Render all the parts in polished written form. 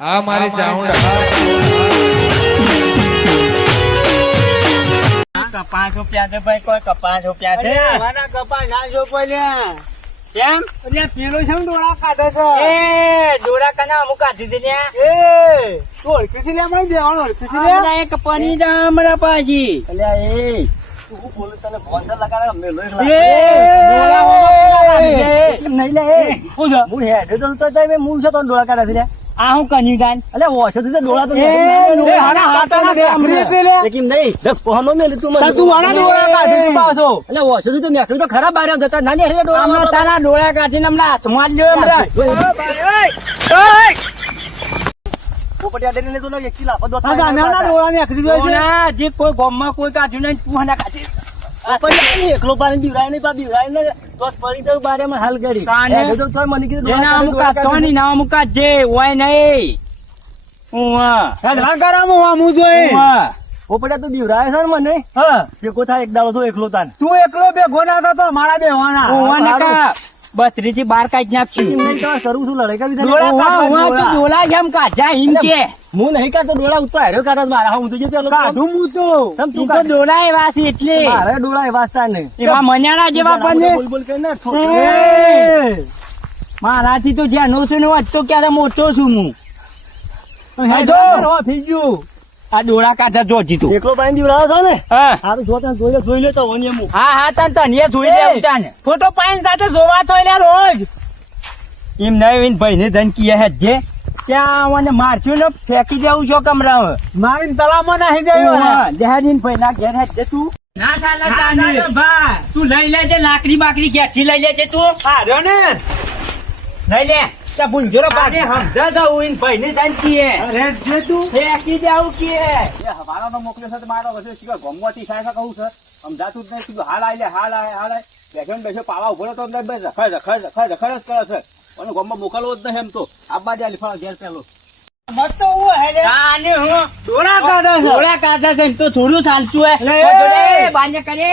આ મારી ચાઉંડા ₹5 છે ભાઈ, કોઈ ₹5 છે. વાના કપા ના જો પડ્યા કેમ? એટલે પેલો છે ને ડોળા કાઢે છે. એ ડોળા કના અમુક કાઢી દે ને. એ તું ઓળખી છે લે મને દેવાનો ઓળખી છે લે. હમણાં એક પની જા હમણાં પાછી. અલ્યા એ તું બોલે તને ફોન લગાડે મે લોઈ ડોળા નહીં લે એ હું છે હું હેડ તો તઈ મે મૂળ છે તો ડોળા કાઢે છે લે. આ હું કની ગાન. અલ્યા ઓછો તો ડોળા તો એ હાના હાથમાં દે અમરે છે લે. લેકિન નહીં દેખ પોહનો મે તું મને તું આના ડોળા કાઢી તું પાછો. અલ્યા ઓછો તો મેકડી તો ખરાબ બારે જતા નાની હરી ડોળા હમણાં તારા ડોળા કાઢીને હમણાં હાથમાં લ્યો હમણાં. પોપટિયા દેને લે તો એક કિલા પદો હા ગામના ડોળા ને અખરી જોઈ છે. જે કોઈ ગામમાં કોઈ કાઢ્યું નહીં તું હાના કાઢી. પોપટિયા એકલો પાણી દીવરાય નહીં પા દીવરાય ને તો પડી તો બારે માં હાલ કરી કાને તો તો મને કીધું જેના અમુક કાઢવાની ના અમુક કાઢજે હોય નહીં. હું જોઈ પોપટિયા તો દીવરાય છે ને મને ભેગો થાય એક દાડો તો એકલો તાન તું એકલો બેગો ના થતો મારા બેવાના બત્રી થી 12 કાઢી નાખી. નહીં તો કરું છું લડાઈ કરી ડોળા જેમ કાઢ્યા હિમ કે હું નહીં કાઢતો ડોળા ઉતો હાર્યો કાઢા મારા હું તો જે પેલો કાઢું હું તો તમ તું તો ડોળા એવા છે એટલે મારે ડોળા વાસતા નહીં એવા મન્યાના જેવા પણ બોલ બોલ કરીને મારાથી તો જેનો છે ને વાંચતો ક્યારે મોટો છું હું. ફીજ્યું આ ડોળા કાઢા જો જીતું. એકલો પાણી દીવડાવો છો ને હા હારું જો તને જોઈ લે તો ઓની હું હા તને જોઈ લેવું તાને ફોટો પાઈન સાથે જોવા તો લે રોજ એમ નવીન ભાઈ ને ધનકી હે જે ત્યાં મને મારશું ને ફેંકી દેવું છો કમરા મારીને તળાવમાં નાહી ગયો જહાદીન ભાઈ ના ઘેર હે તું ના ચાલે ભાઈ તું લઈ લેજે લાકડી બાકડી ક્યાંથી લઈ લેજે તું આર્યો ને લઈ લે ત્યાં ભૂંજરો પાડે સમજા દઉં ઇન ભાઈ ને ધનકી હે અરે જે તું ફેંકી દેવું કે હવારો તો મોકલ્યો છે તો મારો પછી શીખર ગમવાથી સાહેબ કહું છે સમજાતું જ નહીં કીધું હાલ આઈ લે હાલ બેઠો બેઠો પાવા ઉભો તો રખાય જ કરે છે અને ગમમાં મોકલવો જ નહીં એમ તો આબા જાય લીફાળો ઘેર પેલો મત તો હું હે આને હું ડોળા કાઢા છે તો થોડું ચાલતું હે બાને કરે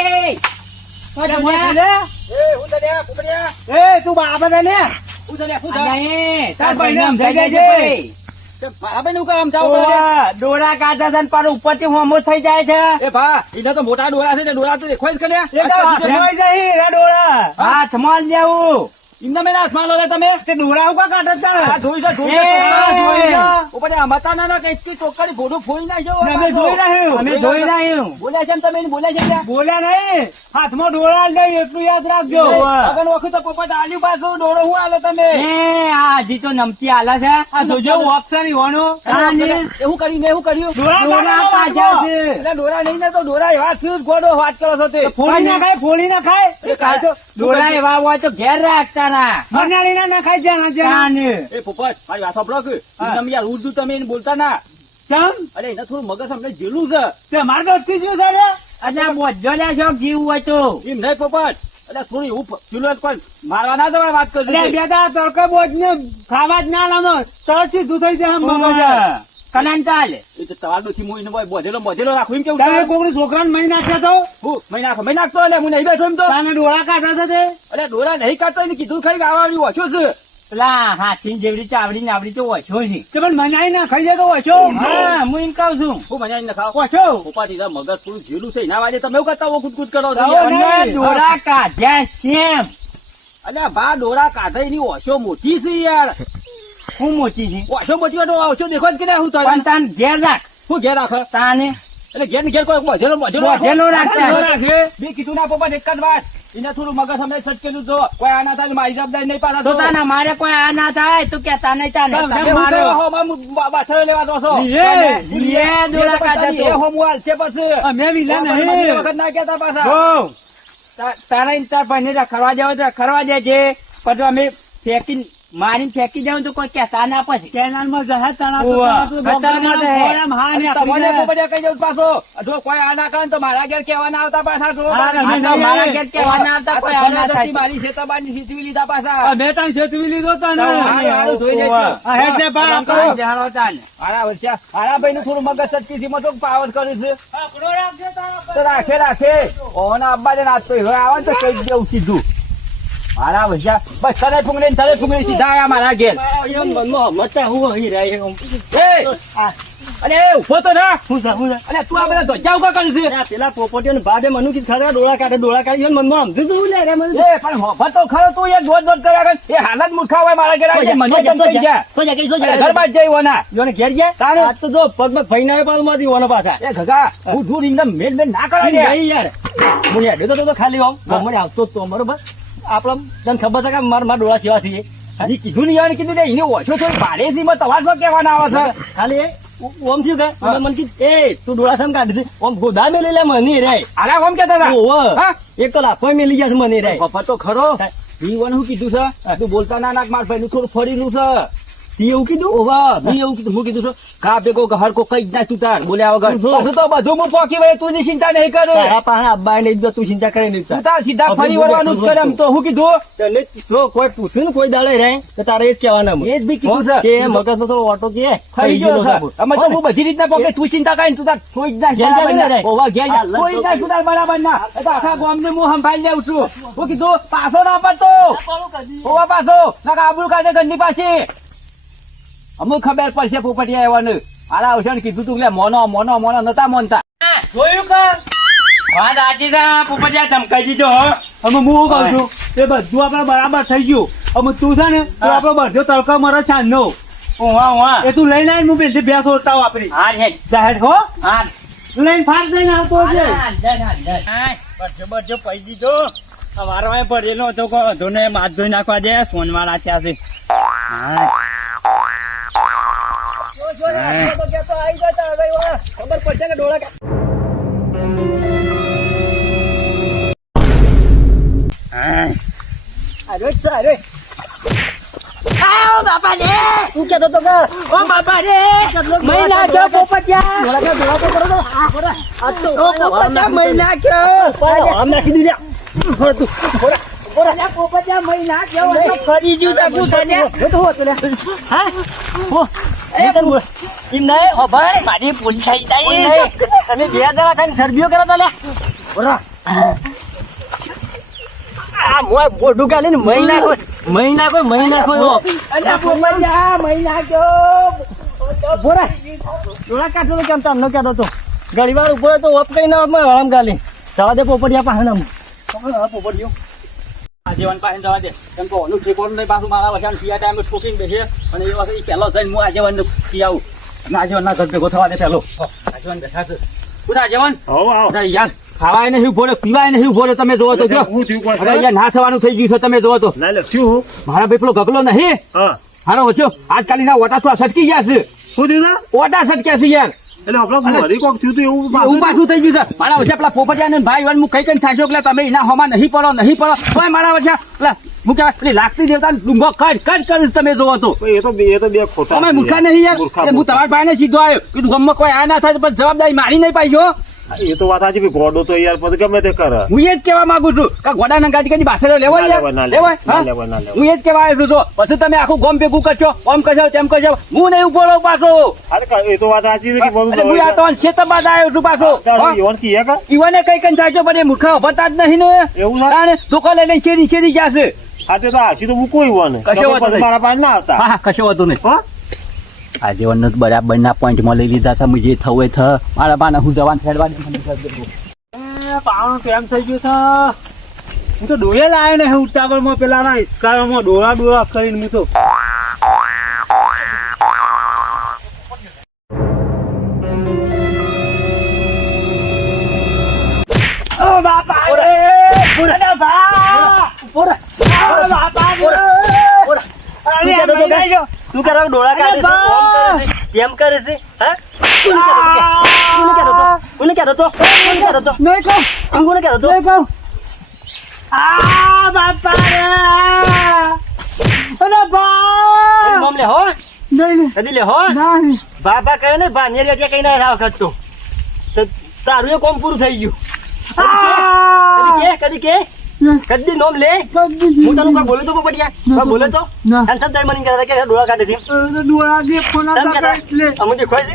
તું બાબા ને ડોળા કાઢા છે પર ઉપર થી હોમો થઈ જાય છે. એ ભા એને તો મોટા ડોળા છે ને ડોળા તો દેખાય જ ડોળા હાથમાં લેવું ઇન્ના મેના હાથમાં લો તમે તે ડોળા ઉપર કાઢે છે આ જોઈ ઉપર મતા ના કઈ ચોકડી ભોડું ફોઈ નાખ્યો અમે જોઈ રહ્યું બોલ્યા છે તમે બોલ્યા છે બોલ્યા નહીં હાથમાં ડોળા લઈ એટલું યાદ રાખજો. આગળ વખત તો પપ્પા આલ્યું પાછું ડોળો હું આલે તમે આ હજી તો નમતી આલા છે આ જોજો ઓપ્શન એવું કર્યું ડોળા પાછા છે એટલે ડોળા નહીં ને તો ડોળા એવા થયું ગોડો વાત કરો છો તે ફોડી ના ખાય ડોળા એવા હોય તો ઘેર રાખતા ના મરનાળી ના ખાય જાને એ પોપટ મારી વાત સાંભળો કે તમે યાર ઉર્દુ તમે એને બોલતા ના કેમ અરે એને થોડું મગજ અમને જેલું છે તે માર તો અટકી ગયું છે અચ્છા બોજો લે છો જીવ હોય તો એમ નહીં પોપટ એટલે થોડી ચૂલો પણ મારવા ના દવા વાત કરજો બેટા તડકો બોજ ને ખાવા જ ના લાનો તળથી દૂધ થઈ જાય કનાન ચાલે એ તો તવાલ નથી મોઈને બોય બોધેલો રાખું એમ કેવું તમે કોકનું છોકરાને મહી નાખ્યા તો હું મહી નાખતો એટલે હું નહીં બેઠો એમ તો તમે ડોળા કાઢા છે અરે ડોળા નહીં કાઢતો એને કીધું ખાઈ ગાવાની ઓછો છે પેલા હાથી જેવડી ચાવડી નાવડી તો ઓછો છે તે પણ મનાઈ ના ખાઈ જાય તો ઓછો હા હું એમ કહું છું હું મજા ના ખાવ ઓછો ઉપાથી મગજ થોડું જેલું છે એના વાજે તમે એવું કરતા હો કુદકુદ કરો ડોળા કાઢ્યા સેમ અને બા ડોળા કાઢે એની ઓછો મોટી છે યાર હું મોટી છે ઓછો મોટી વાતો ઓછો દેખો જ કે હું તો તાન ઘેર રાખ હું ઘેર રાખ તાને એટલે ઘેર ને ઘેર કોઈ વધેલો રાખે બે કીધું ના પપ્પા એક જ વાત એને થોડું મગજ અમને સટકેલું જો કોઈ આના થાય મારી જવાબદારી નહીં પાડો તો તાના મારે કોઈ આ ના થાય તું કેતા નહીં તાને બાછડો લેવા દો છો ડોળા કાઢે તો હો મુઆલ છે પછી અમે વિલા નહીં વખત ના કહેતા પાછા તારા ઇન્ટર ભાઈને રખડવા જાવ તો રખડવા દેજે પછી અમે મારીને ફેંકી જાવ તો કોઈ કેતા ના પછી કેનાલ માં જહાજ પાછો જો કોઈ આ ના કરે તો મારા ઘેર કેવા ના આવતા પાછા મારા ઘેર કેવા ના આવતા કોઈ આ ના થાય મારી શેતાબાની સીતવી લીધા પાછા બે ત્રણ સેતવી લીધો તો હારા ભાઈ નું થોડું મગજ સચ્ચી થી મતો પાવર કર્યું છે રાખે ઓના અબ્બા ને નાચતો હવે આવે તો કઈ દેવું સીધું મારા ભૈયા બસ તને ફૂંગળી સીધા આયા મારા ઘેર અરે ઉભો તો ના અને તું આ બધા ધોજા ઉભા કરી છે પેલા પોપટીઓ ભાડે મનુ કી ખરા ડોળા કાઢી મનમાં સમજુ તું લે રે મને એ પણ હોભર તો ખરો તું એ દોડ કર્યા કર એ હાલત મૂર્ખા હોય મારા ઘેર આવે છે મને કેમ થઈ ગયા ઘર બાદ જઈ વના યોને ઘેર ગયા તારે આજ તો જો પગમાં ફઈને આવે પાલમાંથી વનો પાછા એ ઘગા હું ધૂર ઇંદમ મેલ ના કરે ને નહીં યાર મને હેડે તો ખાલી આમ મને આવતો તો બરોબર આપણે તને ખબર છે કે મારા ડોળા સેવા છીએ હજી કીધું નહીં યાર કીધું એને ઓછો થોડી ભારે થી તવાજ કહેવાના આવે છે ખાલી ઓમ થયું કે મને કી એ તું ડોળા સમ કાઢી ઓમ ગોદા મેલી લે મને રે અરે ઓમ કેતા હતા ઓવ એક તો લાફો મેલી ગયા છે મને રે પપ્પા તો ખરો જીવન હું કીધું છે તું બોલતા ના નાક માર ભાઈ થોડું ફરીનું છે તી એવું કીધું ઓવા મી એવું કીધું હું કીધું કા ભેગો હર કો કઈ જ ના તું તાર બોલ્યા વગર પાછું તો બધું હું પોકી વળે તું ની ચિંતા નહીં કરે આ પાહા અબ્બા ને જો તું ચિંતા કરે નહીં તું તાર સીધા ફરી વળવાનું જ કરે એમ તો હું કીધું તને જો કોઈ પૂછ્યું ને કોઈ દાડે રે તો તારે એ જ કહેવાના એ જ બી કીધું છે કે મગજ તો ઓટો કે થઈ ગયો છે અમે તો હું બધી રીતના પોકે તું ચિંતા કરીને તું તાર કોઈ જ ના બરાબર ના ઓવા ગયા કોઈ જ ના તું તાર બરાબર ના એ તો આખા ગામને હું સંભાળી લેવું છું હું કીધું પાછો ના પડતો ઓવા પાછો ના આબરૂ કાઢે ઘરની પાછી અમુક ખબર પડશે પોપટિયા આવવાનું મારા આવશે કીધું તું મોનો નતા મોનતા જોયું કે વાત સાચી છે પોપટિયા ધમકાઈ દીધો અમે હું કહું છું એ બધું આપણે બરાબર થઈ ગયું અમે તું છે ને તો આપણો બધો તડકો મારો છાનનો ઓવા એ તું લઈને આવીને હું બેસી બે સોડતા વાપરી હા હે જાહેર હો હા લઈને ફાટ દઈને આવતો છે બરજો પૈ દીધો અમારો એ પડેલો હતો કો ધોને માથ ધોઈ નાખવા દે સોનવાળા ત્યાં છે ખબર પડશે કે ડોળા અરે બાપા રે તું કેતો તો કે ઓ બાપા રે મહિના જો પોપટિયા ડોળા તો કરો આ તો પોપટિયા મહિના કયો આમ નાખી દીધા થોડા તું થોડા પોપટિયા મહિના કયો ફરી ગયું તાકું તને તો હોત લે હા હો એ તને બોલ ઇમ નહી હો ભાઈ મારી ભૂલ થઈ જાય તમે બે જણા થઈને સરબીઓ કરો તો લે ઓરા આ મોય બોડું કાઢીને મહિના કોઈ અલ્યા પોપટિયા મહિના કયો બોરા ડોળા કાઢો તો કેમ તમને કહેતો તો ઘણી વાર ઉપર તો ઓપ કઈ ના આમ ગાલી જવા દે પોપડિયા પાસે નામ પોપડિયો આજીવન પાસે જવા દે કેમ તો ઓનું ઠેકોડું નહીં પાછું મારા વચાણ પીયા ટાઈમે ઠોકીને બેસે અને એ વખતે પહેલો જઈને હું આજીવન પી આવું અને આજીવન ના ઘર ભેગો થવા દે પહેલો આજીવન બેઠા છે શું આજીવન યાર ખાવાય નહીં ઉભો પીવાય નહીં ઉભો તમે જોવો તો જો અરે યાર ના થવાનું થઈ ગયું છે તમે જોવો તો મારા ભાઈ પેલો ગગલો નહીં હારો વચ્ચો આજકાલી ના ઓટા તો સટકી ગયા છે શું થયું ઓટા સટક્યા છે યાર એટલે આપણો મરી કોક થયું તો એવું પાછું થઈ ગયું છે મારા વચ્ચે પેલા પોપટિયા ને ભાઈ વન હું કઈ કઈ થાશો એટલે તમે એના હોમાં નહીં પડો કોઈ મારા વચ્ચે પેલા હું કહેવાય પેલી લાગતી દેવતા ડુંગો કર તમે જોવો તો એ તો બે ખોટા તમે મૂર્ખા નહીં યાર હું તમારા ભાઈ ને સીધો આવ્યો કીધું ગમમાં કોઈ આ ના થાય તો પણ જવાબદારી મારી નહીં પાઈજો એ તો વાત સાચી ગોડો તો યાર પછી ગમે તે કરે હું એ જ કહેવા માંગુ છું કે ગોડા ના ગાડી કદી બાસડો લેવાય યાર લેવાય હું એ જ કહેવા આવ્યો છું તો પછી તમે આખું ગોમ ભેગું કરશો ઓમ કરશો તેમ કરશો હું નહીં ઉભો પાછો અરે એ તો વાત સાચી છે કે હું આ તો ખેતર બાદ આવ્યો છું પાછો ઈવને કઈ કઈ થાય પણ એ મૂર્ખા ઉભરતા જ નહીં ને એવું ધોકો લઈને શેરી ગયા છે આજે તો આખી તો મૂકો મારા પાસે ના આવતા હા કશો વાતો નહીં આજીવન બરાબર ના પોઈન્ટ મળી લીધા હતા જે થવું થ મારા બાને હું જવાન ફેરવા પાવણ કેમ થઈ ગયું છે હું તો ડોળે લાવ્યો ને ઉતાવળમાં પેલા ના હિસ્કારમાં ડોળા કરીને હું તો તું કરે ડોળા કાઢે છે એમ કરે છે હા કોને કહેતો તો નહીં કહું કોને કહેતો નહીં કહું બાપા રે અરે બા નામ લે હો નહીં કદી લે હો નહીં બાપા કહે ને બાનિયા લે કઈ ના રાવ કરતો તો તારું કોમ પૂરું થઈ ગયું કદી કે કદી નોમ લે હું તને કોઈ બોલું તો પડિયા બોલે તો ટેન્શન થાય મને કે ડોળા કાઢે છે ડોળા દે ફોન લે અમુ દેખાય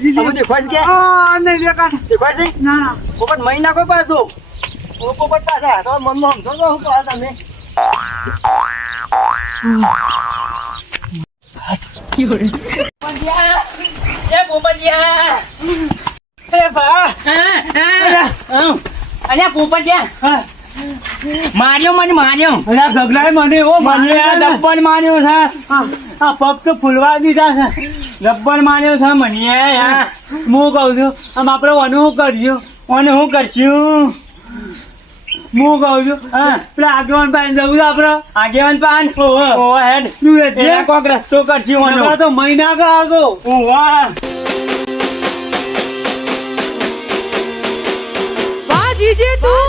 છે અમુ દેખાય છે કે આ નહીં દેખાય છે ના પોપટ મહિના કોઈ પાછો પોપટ પાછા તો મનમાં સમજો હું કહા તમે પોપટિયા, એ પોપટિયા. એ ભા અલ્યા પોપટિયા, માર્યો મને માર્યો. અલ્યા ગગલાએ મને એવો મને આ રબ્બર માર્યો છે. આ પગ તો ફૂલવા દીધા છે. રબ્બર માર્યો છે મને યાર. હું કહું છું આમ આપણે ઓનું શું કરશું? અને હું કરશું? હું કહું છું હા. પેલા આગેવાન પાસે જવું છે આપણે. આગેવાન પાન ઓવર હેડ તું એ જે કોક રસ્તો કરશું નકર ઓનો. તો મહિના કા આગો. ઓવર વાહ જીજે તું